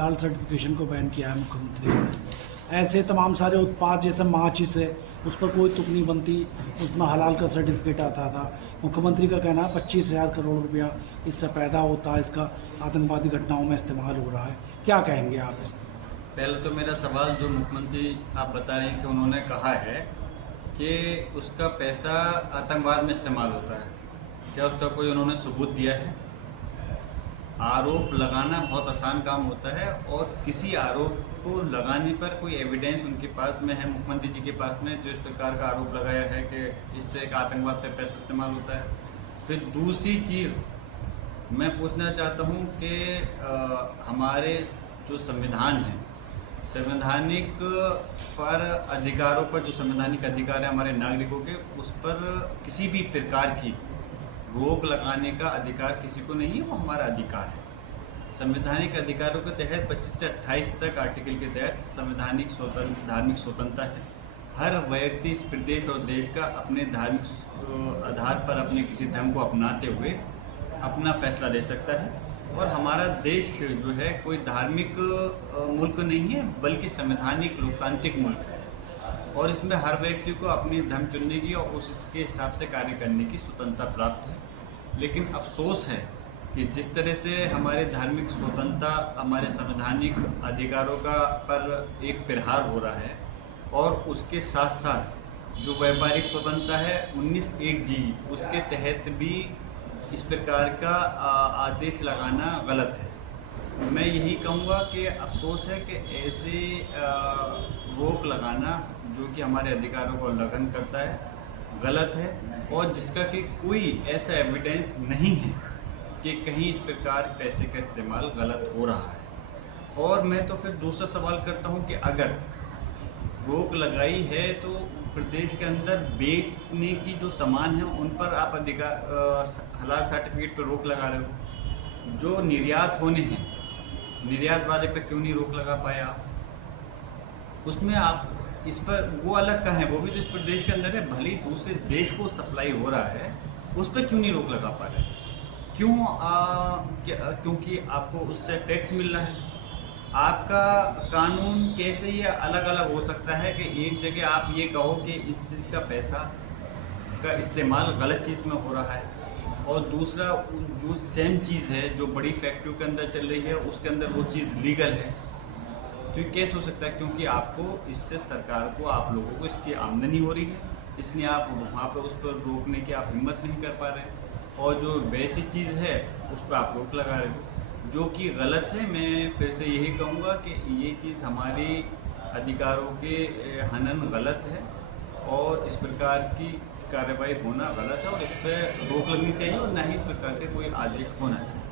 हलाल सर्टिफिकेशन को बैन किया है मुख्यमंत्री ने। ऐसे तमाम सारे उत्पाद जैसे माचिस है उस पर कोई तुक नहीं बनती, उसमें हलाल का सर्टिफिकेट आता था। मुख्यमंत्री का कहना है 25,000 करोड़ रुपया इससे पैदा होता है, इसका आतंकवादी घटनाओं में इस्तेमाल हो रहा है। क्या कहेंगे आप इस? पहले तो मेरा सवाल, जो मुख्यमंत्री आप बता रहे हैं कि उन्होंने कहा है कि उसका पैसा आतंकवाद में इस्तेमाल होता है, क्या उसका कोई उन्होंने सबूत दिया है? आरोप लगाना बहुत आसान काम होता है और किसी आरोप को लगाने पर कोई एविडेंस उनके पास में है, मुख्यमंत्री जी के पास में, जो इस प्रकार का आरोप लगाया है कि इससे एक आतंकवाद पे पैसा इस्तेमाल होता है। फिर दूसरी चीज़ मैं पूछना चाहता हूँ कि हमारे जो संविधान है, संवैधानिक पर अधिकारों पर, जो संवैधानिक अधिकार है हमारे नागरिकों के, उस पर किसी भी प्रकार की रोक लगाने का अधिकार किसी को नहीं है, वो हमारा अधिकार है। संवैधानिक अधिकारों के तहत 25 से 28 तक आर्टिकल के तहत संवैधानिक धार्मिक स्वतंत्रता है। हर व्यक्ति इस प्रदेश और देश का अपने धार्मिक आधार पर अपने किसी धर्म को अपनाते हुए अपना फैसला ले सकता है। और हमारा देश जो है कोई धार्मिक मुल्क नहीं है, बल्कि संवैधानिक लोकतांत्रिक मुल्क है और इसमें हर व्यक्ति को अपनी धर्म चुनने की और उसके हिसाब से कार्य करने की स्वतंत्रता प्राप्त है। लेकिन अफसोस है कि जिस तरह से हमारे धार्मिक स्वतंत्रता, हमारे संवैधानिक अधिकारों का पर एक प्रहार हो रहा है और उसके साथ साथ जो व्यापारिक स्वतंत्रता है 19(1)(g, उसके तहत भी इस प्रकार का आदेश लगाना गलत है। मैं यही कहूँगा कि अफसोस है कि ऐसे रोक लगाना जो कि हमारे अधिकारों का उल्लंघन करता है, गलत है, और जिसका कि कोई ऐसा एविडेंस नहीं है कि कहीं इस प्रकार पैसे का इस्तेमाल गलत हो रहा है। और मैं तो फिर दूसरा सवाल करता हूँ कि अगर रोक लगाई है तो प्रदेश के अंदर बेचने की जो सामान है उन पर आप हलाल सर्टिफिकेट पर रोक लगा रहे हो। जो निर्यात होने हैं, निर्यात वाले पे क्यों नहीं रोक लगा पाए आप? उसमें आप इस पर वो अलग का है, वो भी तो इस प्रदेश के अंदर है, भले ही दूसरे देश को सप्लाई हो रहा है, उस पर क्यों नहीं रोक लगा पा रहे? क्यों? क्योंकि आपको उससे टैक्स मिल रहा है। आपका कानून कैसे ये अलग अलग हो सकता है कि एक जगह आप ये कहो कि इस चीज़ का पैसा का इस्तेमाल गलत चीज़ में हो रहा है और दूसरा जो सेम चीज़ है जो बड़ी फैक्ट्रियों के अंदर चल रही है उसके अंदर वो चीज़ लीगल है। तो ये कैसे हो सकता है? क्योंकि आपको इससे, सरकार को, आप लोगों को इसकी आमदनी हो रही है, इसलिए आप वहाँ पर उस पर रोकने की आप हिम्मत नहीं कर पा रहे और जो वैसी चीज़ है उस पर आप रोक लगा रहे हो, जो कि गलत है। मैं फिर से यही कहूँगा कि ये चीज़ हमारे अधिकारों के हनन गलत है और इस प्रकार की कार्रवाई होना गलत है और इस पर रोक लगनी चाहिए और ना ही इस प्रकार के कोई आदेश होना चाहिए।